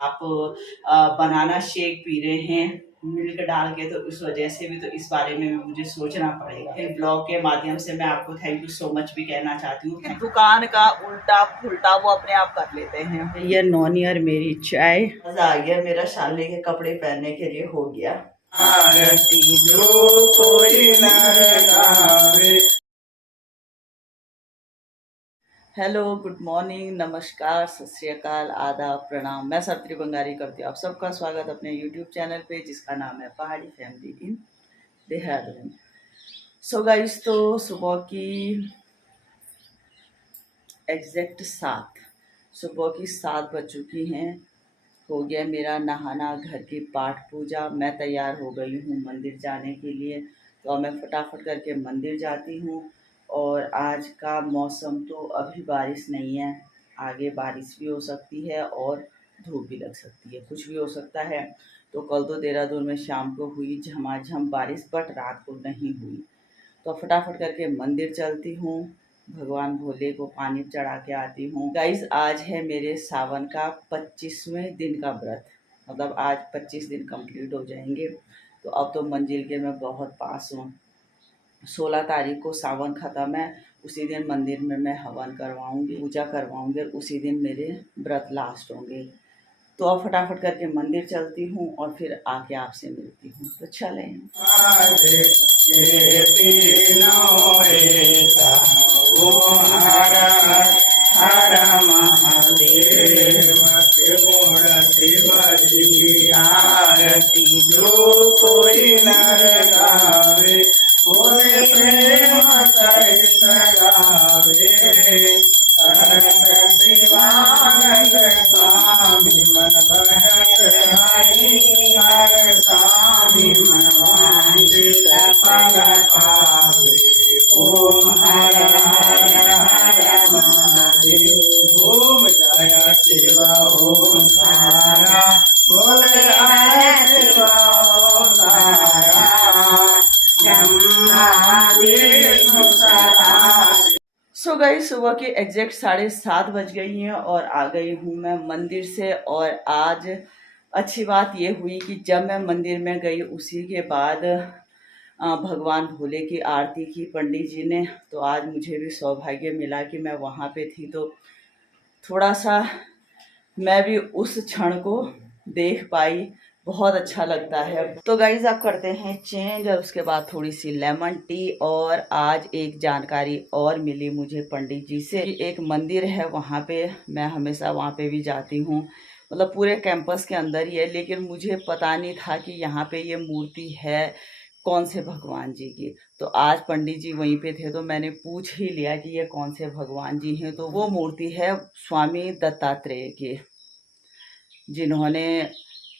आप banana shake P रहे हैं मिल्क डाल के, तो इस वजह से भी तो इस बारे में भी मुझे सोचना पड़ेगा। फिर ब्लॉग के माध्यम से मैं आपको थैंक यू सो मच भी कहना चाहती हूँ। दुकान का उल्टा फुल्टा वो अपने आप कर लेते हैं। ये नौनी और मेरी चाय, मजा आ गया। मेरा शाली के कपड़े पहनने के लिए हो गया। आरती जो कोई न गावे। हेलो, गुड मॉर्निंग, नमस्कार, सत श्री अकाल, आदाब, प्रणाम। मैं सावित्री बंगारी करती हूँ आप सबका स्वागत अपने यूट्यूब चैनल पे, जिसका नाम है पहाड़ी family in Dehradun. So guys, तो सुबह की एग्जैक्ट 7 बज चुकी हैं। हो गया मेरा नहाना, घर की पाठ पूजा। मैं तैयार हो गई हूँ मंदिर जाने के लिए, तो अब मैं फटाफट करके मंदिर जाती हूँ। और आज का मौसम तो अभी बारिश नहीं है, आगे बारिश भी हो सकती है और धूप भी लग सकती है, कुछ भी हो सकता है। तो कल तो देहरादून में शाम को हुई झमाझम बारिश, बट रात को नहीं हुई। तो फटाफट करके मंदिर चलती हूँ, भगवान भोले को पानी चढ़ा के आती हूँ। गाइस, आज है मेरे सावन का 25वें दिन का व्रत, मतलब आज 25 दिन कंप्लीट हो जाएंगे। तो अब तो मंजिल के मैं बहुत पास हूँ। 16 तारीख को सावन ख़त्म है, उसी दिन मंदिर में मैं हवन करवाऊँगी, पूजा करवाऊँगी, और उसी दिन मेरे व्रत लास्ट होंगे। तो अब फटाफट करके मंदिर चलती हूँ और फिर आके आपसे मिलती हूँ। तो चलें। हर महादेव आरती जो कोई नर गावे, कोई प्रेम सहित गावे। शिवानंद स्वामी मन भगत हरि, हर स्वामी मन वांछित फल पावे। ओम हर हर हर महादेव, ओम जय शिव ओम तारा, बोले हर शिव ओम तारा, ब्रह्मा विष्णु सदा। सो गई, सुबह की एग्जैक्ट 7:30 बज गई हैं और आ गई हूँ मैं मंदिर से। और आज अच्छी बात ये हुई कि जब मैं मंदिर में गई, उसी के बाद भगवान भोले की आरती की पंडित जी ने। तो आज मुझे भी सौभाग्य मिला कि मैं वहाँ पे थी, तो थोड़ा सा मैं भी उस क्षण को देख पाई, बहुत अच्छा लगता है। तो गाइज, आप करते हैं चेंज और उसके बाद थोड़ी सी लेमन टी। और आज एक जानकारी और मिली मुझे पंडित जी से, एक मंदिर है वहाँ पे, मैं हमेशा वहाँ पे भी जाती हूँ, मतलब पूरे कैंपस के अंदर ही है, लेकिन मुझे पता नहीं था कि यहाँ पे ये मूर्ति है कौन से भगवान जी की। तो आज पंडित जी वहीं पे थे, तो मैंने पूछ ही लिया कि ये कौन से भगवान जी हैं। तो वो मूर्ति है स्वामी दत्तात्रेय की, जिन्होंने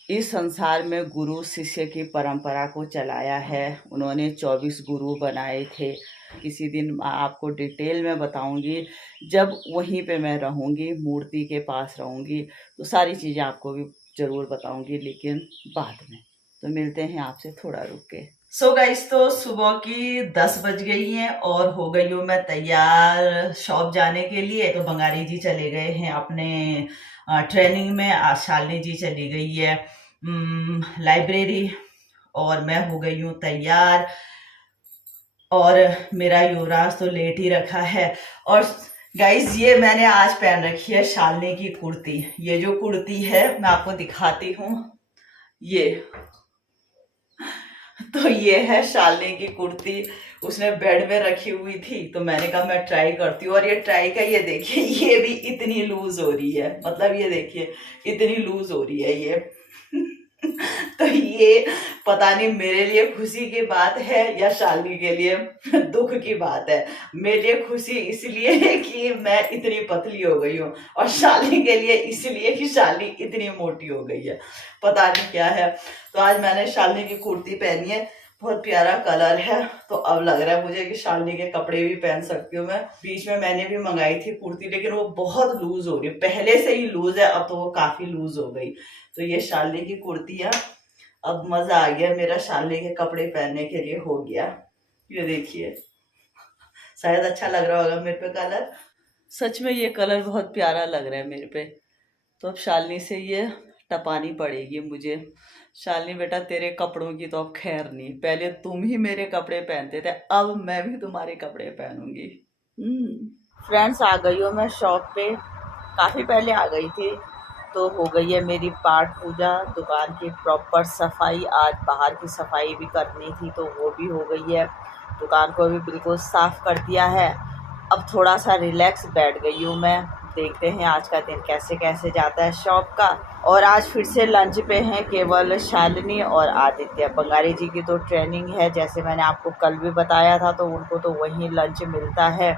इस संसार में गुरु शिष्य की परंपरा को चलाया है। उन्होंने 24 गुरु बनाए थे। किसी दिन आपको डिटेल में बताऊंगी, जब वहीं पे मैं रहूंगी, मूर्ति के पास रहूंगी, तो सारी चीज़ें आपको भी ज़रूर बताऊंगी, लेकिन बाद में। तो मिलते हैं आपसे थोड़ा रुक के। सो गाइस, तो सुबह की 10 बज गई हैं और हो गई हूँ मैं तैयार शॉप जाने के लिए। तो बंगारी जी चले गए हैं अपने ट्रेनिंग में, आज शालिनी जी चली गई है लाइब्रेरी, और मैं हो गई हूँ तैयार। और मेरा युवराज तो लेट ही रखा है। और गाइस, ये मैंने आज पहन रखी है शालिनी की कुर्ती। ये जो कुर्ती है मैं आपको दिखाती हूँ, ये तो ये है शालिनी की कुर्ती। उसने बेड में रखी हुई थी, तो मैंने कहा मैं ट्राई करती हूँ। और ये ट्राई का, ये देखिए, ये भी इतनी लूज हो रही है, मतलब ये देखिए इतनी लूज हो रही है ये तो ये पता नहीं मेरे लिए खुशी की बात है या शालिनी के लिए दुख की बात है। मेरे लिए खुशी इसलिए है कि मैं इतनी पतली हो गई हूँ, और शालिनी के लिए इसलिए कि शालिनी इतनी मोटी हो गई है, पता नहीं क्या है। तो आज मैंने शालिनी की कुर्ती पहनी है, बहुत प्यारा कलर है। तो अब लग रहा है मुझे कि शालिनी के कपड़े भी पहन सकती हूँ मैं। बीच में मैंने भी मंगाई थी कुर्ती, लेकिन वो बहुत लूज हो रही है, पहले से ही लूज है, अब तो वो काफी लूज हो गई। तो ये शालिनी की कुर्ती है। अब मजा आ गया, मेरा शालिनी के कपड़े पहनने के लिए हो गया। ये देखिए, शायद अच्छा लग रहा होगा मेरे पे कलर। सच में ये कलर बहुत प्यारा लग रहा है मेरे पे। तो अब शालिनी से ये टपानी पड़ेगी मुझे। शालिनी बेटा तेरे कपड़ों की तो अब खैर नहीं, पहले तुम ही मेरे कपड़े पहनते थे, अब मैं भी तुम्हारे कपड़े पहनूंगी। फ्रेंड्स आ गई हूँ मैं शॉप पे, काफ़ी पहले आ गई थी। तो हो गई है मेरी पाठ पूजा, दुकान की प्रॉपर सफाई। आज बाहर की सफाई भी करनी थी तो वो भी हो गई है। दुकान को भी बिल्कुल साफ़ कर दिया है। अब थोड़ा सा रिलैक्स बैठ गई हूँ मैं। देखते हैं आज का दिन कैसे कैसे जाता है शॉप का। और आज फिर से लंच पे हैं केवल शालिनी और आदित्य। बंगाली जी की तो ट्रेनिंग है, जैसे मैंने आपको कल भी बताया था, तो उनको तो वहीं लंच मिलता है।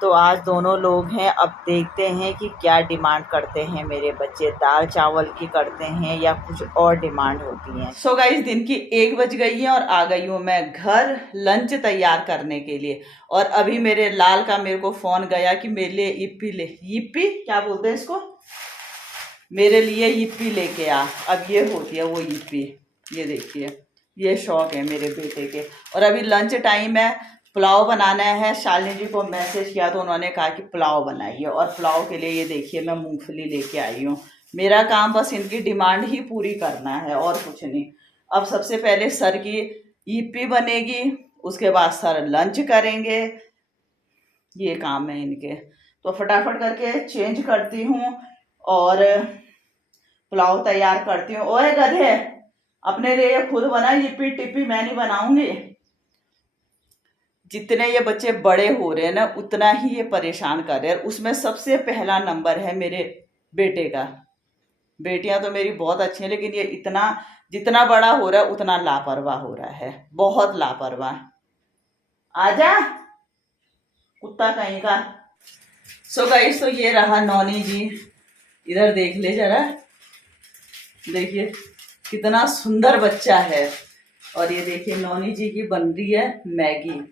तो आज दोनों लोग हैं। अब देखते हैं कि क्या डिमांड करते हैं मेरे बच्चे, दाल चावल की करते हैं या कुछ और डिमांड होती है। सो गाइस दिन की 1 बज गई है और आ गई हूँ मैं घर लंच तैयार करने के लिए। और अभी मेरे लाल का मेरे को फोन गया कि मेरे लिए यिप्पी ले, यिप्पी क्या बोलते हैं इसको, मेरे लिए यिप्पी लेके आ। अब ये होती है वो यिप्पी, ये देखिए, ये शौक है मेरे बेटे के। और अभी लंच टाइम है, पुलाव बनाना है। शालिनी जी को मैसेज किया तो उन्होंने कहा कि पुलाव बनाइए, और पुलाव के लिए ये देखिए मैं मूंगफली लेके आई हूँ। मेरा काम बस इनकी डिमांड ही पूरी करना है और कुछ नहीं। अब सबसे पहले सर की यिप्पी बनेगी, उसके बाद सर लंच करेंगे, ये काम है इनके। तो फटाफट करके चेंज करती हूँ और पुलाव तैयार करती हूँ। ओए गधे, अपने लिए खुद बना यिप्पी टिप्पी, मैं नहीं बनाऊंगी। जितने ये बच्चे बड़े हो रहे हैं ना, उतना ही ये परेशान कर रहे हैं। उसमें सबसे पहला नंबर है मेरे बेटे का। बेटियां तो मेरी बहुत अच्छी हैं, लेकिन ये इतना, जितना बड़ा हो रहा है उतना लापरवाह हो रहा है, बहुत लापरवाह। आजा कुत्ता कहीं का। सो गाइस, तो ये रहा नौनी जी, इधर देख ले जरा, देखिए कितना सुंदर बच्चा है। और ये देखिए नौनी जी की बन रही है मैगी।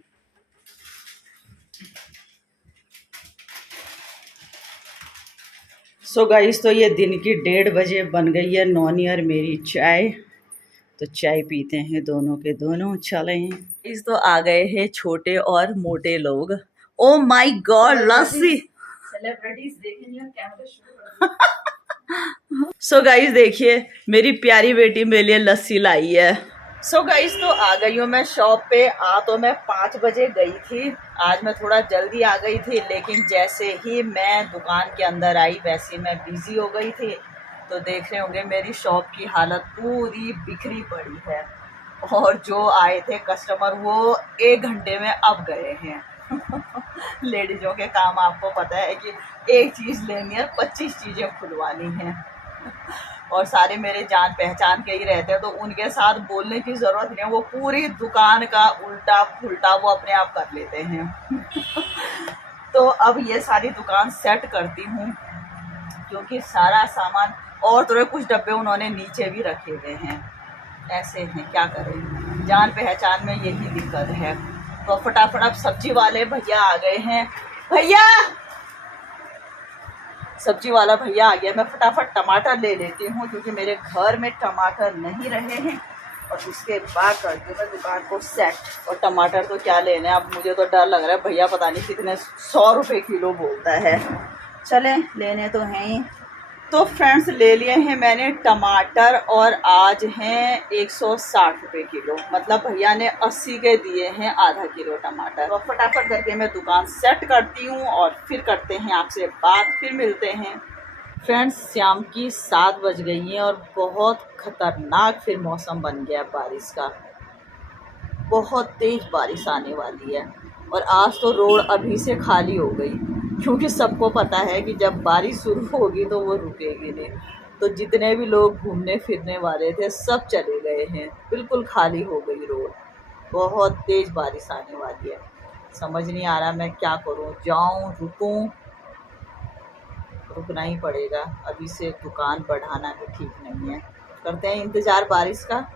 सो गाइस, तो ये दिन की 1:30 बजे बन गई है नौनी और मेरी चाय। तो चाय पीते हैं दोनों के दोनों, चलें। इस तो आ गए हैं छोटे और मोटे लोग। Oh my God, lassi, celebrities देखेंगे कैमरा। सो गाइस देखिए, मेरी प्यारी बेटी मेरे लिए लस्सी लाई है। सो गाइस, तो आ गई हूँ मैं शॉप पे। तो मैं 5 बजे गई थी। आज मैं थोड़ा जल्दी आ गई थी, लेकिन जैसे ही मैं दुकान के अंदर आई वैसे मैं बिजी हो गई थी। तो देख रहे होंगे मेरी शॉप की हालत पूरी बिखरी पड़ी है। और जो आए थे कस्टमर वो 1 घंटे में अब गए हैं। लेडीजों के काम आपको पता है कि एक चीज़ लेनी है 25 चीज़ें खुलवानी हैं। और सारे मेरे जान पहचान के ही रहते हैं, तो उनके साथ बोलने की ज़रूरत नहीं है। वो पूरी दुकान का उल्टा फुल्टा वो अपने आप कर लेते हैं। तो अब ये सारी दुकान सेट करती हूँ, क्योंकि सारा सामान, और तो कुछ डब्बे उन्होंने नीचे भी रखे हुए हैं। ऐसे हैं, क्या करें, जान पहचान में यही दिक्कत है। तो फटाफट अब सब्जी वाले भैया आ गए हैं। भैया, सब्जी वाला भैया आ गया, मैं फटाफट टमाटर ले लेती हूँ, क्योंकि मेरे घर में टमाटर नहीं रहे हैं। और उसके बाद करती हूँ मैं दुकान को सेट। और टमाटर तो क्या लेने, अब मुझे तो डर लग रहा है, भैया पता नहीं कितने 100 रुपये किलो बोलता है। चलें, लेने तो हैं ही। तो फ्रेंड्स ले लिए हैं मैंने टमाटर, और आज हैं 160 रुपये किलो। मतलब भैया ने 80 के दिए हैं आधा किलो टमाटर। और फटाफट करके मैं दुकान सेट करती हूँ और फिर करते हैं आपसे बात, फिर मिलते हैं। फ्रेंड्स शाम की 7 बज गई हैं और बहुत ख़तरनाक फिर मौसम बन गया बारिश का। बहुत तेज़ बारिश आने वाली है। और आज तो रोड अभी से खाली हो गई, क्योंकि सबको पता है कि जब बारिश शुरू होगी तो वो रुकेगी नहीं। तो जितने भी लोग घूमने फिरने वाले थे सब चले गए हैं, बिल्कुल खाली हो गई रोड। बहुत तेज़ बारिश आने वाली है, समझ नहीं आ रहा मैं क्या करूं, जाऊं रुकूं। रुकना ही पड़ेगा, अभी से दुकान बढ़ाना भी ठीक नहीं है। करते हैं इंतज़ार बारिश का।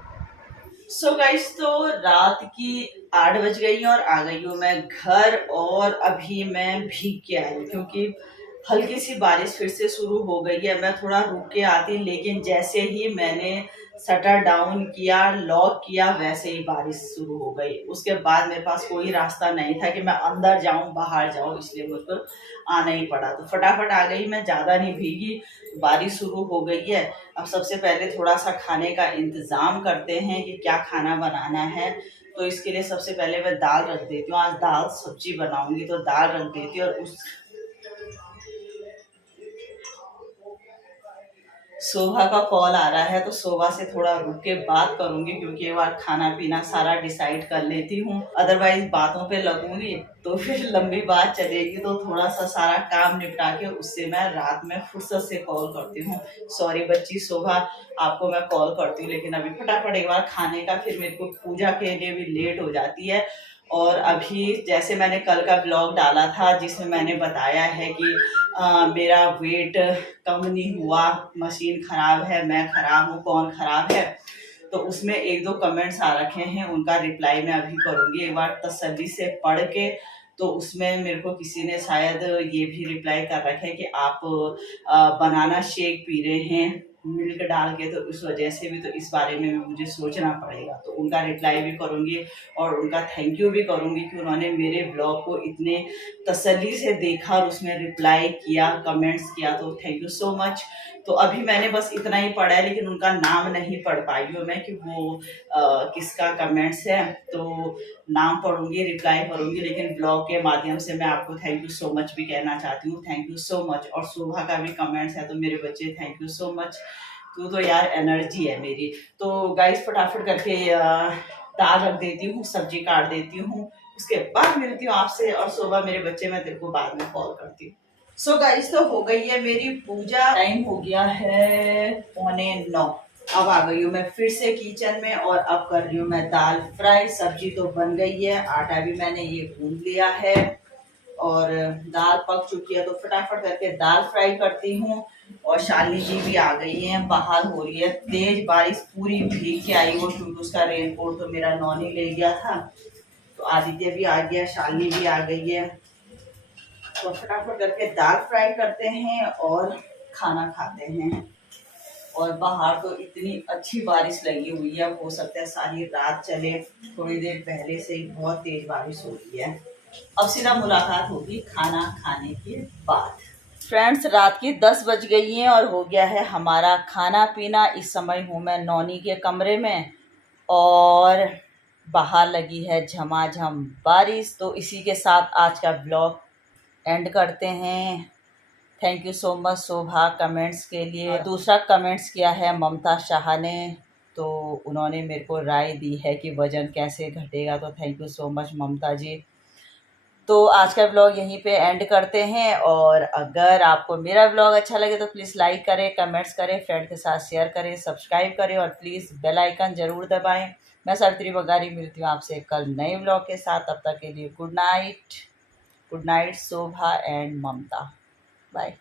सो गाइस, तो रात की 8 बज गई और आ गई हूँ मैं घर। और अभी मैं भीग के आई, क्योंकि हल्की सी बारिश फिर से शुरू हो गई है। मैं थोड़ा रुक के आती, लेकिन जैसे ही मैंने शटर डाउन किया, लॉक किया, वैसे ही बारिश शुरू हो गई। उसके बाद मेरे पास कोई रास्ता नहीं था कि मैं अंदर जाऊं बाहर जाऊं, इसलिए मुझको आना ही पड़ा। तो फटाफट आ गई मैं, ज़्यादा नहीं भीगी। बारिश शुरू हो गई है। अब सबसे पहले थोड़ा सा खाने का इंतज़ाम करते हैं कि क्या खाना बनाना है। तो इसके लिए सबसे पहले मैं दाल रख देती हूँ। आज दाल सब्जी बनाऊंगी तो दाल रख देती हूँ। और उस शोभा का कॉल आ रहा है तो शोभा से थोड़ा रुक के बात करूंगी, क्योंकि एक बार खाना पीना सारा डिसाइड कर लेती हूँ। अदरवाइज बातों पे लगूंगी तो फिर लंबी बात चलेगी। तो थोड़ा सा सारा काम निपटा के उससे मैं रात में फुर्सत से कॉल करती हूँ। सॉरी बच्ची शोभा, आपको मैं कॉल करती हूँ, लेकिन अभी फटाफट एक बार खाने का, फिर मेरे को पूजा के लिए भी लेट हो जाती है। और अभी जैसे मैंने कल का ब्लॉग डाला था जिसमें मैंने बताया है कि मेरा वेट कम नहीं हुआ, मशीन खराब है, मैं खराब हूँ, कौन खराब है। तो उसमें एक दो कमेंट्स आ रखे हैं, उनका रिप्लाई मैं अभी करूँगी एक बार तसल्ली से पढ़ के। तो उसमें मेरे को किसी ने शायद ये भी रिप्लाई कर रखा है कि आप बनाना शेक पी रहे हैं मिल्क डाल के, तो उस वजह से भी, तो इस बारे में भी मुझे सोचना पड़ेगा। तो उनका रिप्लाई भी करूँगी और उनका थैंक यू भी करूँगी कि उन्होंने मेरे ब्लॉग को इतने तसल्ली से देखा और उसमें रिप्लाई किया, कमेंट्स किया। तो थैंक यू सो मच। तो अभी मैंने बस इतना ही पढ़ा है, लेकिन उनका नाम नहीं पढ़ पाई हूँ मैं कि वो किसका कमेंट्स है। तो नाम पढ़ूंगी, रिप्लाई करूंगी, लेकिन ब्लॉग के माध्यम से मैं आपको थैंक यू सो मच भी कहना चाहती हूँ। Thank you so much. और शोभा का भी कमेंट्स है, तो मेरे बच्चे थैंक यू सो मच। तो यार एनर्जी है मेरी। तो गाइस फटाफट करके दाल रख देती हूँ, सब्जी काट देती हूँ, उसके बाद मिलती हूँ आपसे। और शोभा मेरे बच्चे, मैं तेरे को बाद में कॉल करती हूँ। सो गाइस तो हो गई है मेरी पूजा, टाइम हो गया है 8:45। अब आ गई हूँ मैं फिर से किचन में और अब कर रही हूँ मैं दाल फ्राई। सब्जी तो बन गई है, आटा भी मैंने ये गूंद लिया है और दाल पक चुकी है। तो फटाफट करके दाल फ्राई करती हूँ। और शालिनी जी भी आ गई हैं, बाहर हो रही है तेज बारिश, पूरी भीग के आई वो, क्योंकि उसका रेनकोट तो मेरा नॉनी ले गया था। तो आदित्य भी आ गया, शालिनी भी आ गई है। तो फटाफट करके दाल फ्राई करते हैं और खाना खाते हैं। और बाहर तो इतनी अच्छी बारिश लगी हुई है, हो सकता है सारी रात चले। थोड़ी देर पहले से ही बहुत तेज बारिश हो रही है। अब सीधा मुलाकात होगी खाना खाने के बाद। फ्रेंड्स रात की 10 बज गई हैं और हो गया है हमारा खाना पीना। इस समय हूँ मैं नौनी के कमरे में और बाहर लगी है झमाझम बारिश। तो इसी के साथ आज का ब्लॉग एंड करते हैं। Thank you so much Shobha comments के लिए। दूसरा कमेंट्स किया है ममता शाह ने, तो उन्होंने मेरे को राय दी है कि वज़न कैसे घटेगा। तो थैंक यू सो मच ममता जी। तो आज का ब्लॉग यहीं पे एंड करते हैं। और अगर आपको मेरा ब्लॉग अच्छा लगे तो प्लीज़ लाइक करें, कमेंट्स करें, फ्रेंड के साथ शेयर करें, सब्सक्राइब करें और प्लीज़ बेल आइकन ज़रूर दबाएं। मैं सावित्री बघारी मिलती हूँ आपसे कल नए ब्लॉग के साथ। तब तक के लिए good night Shobha and Mamata. Bye.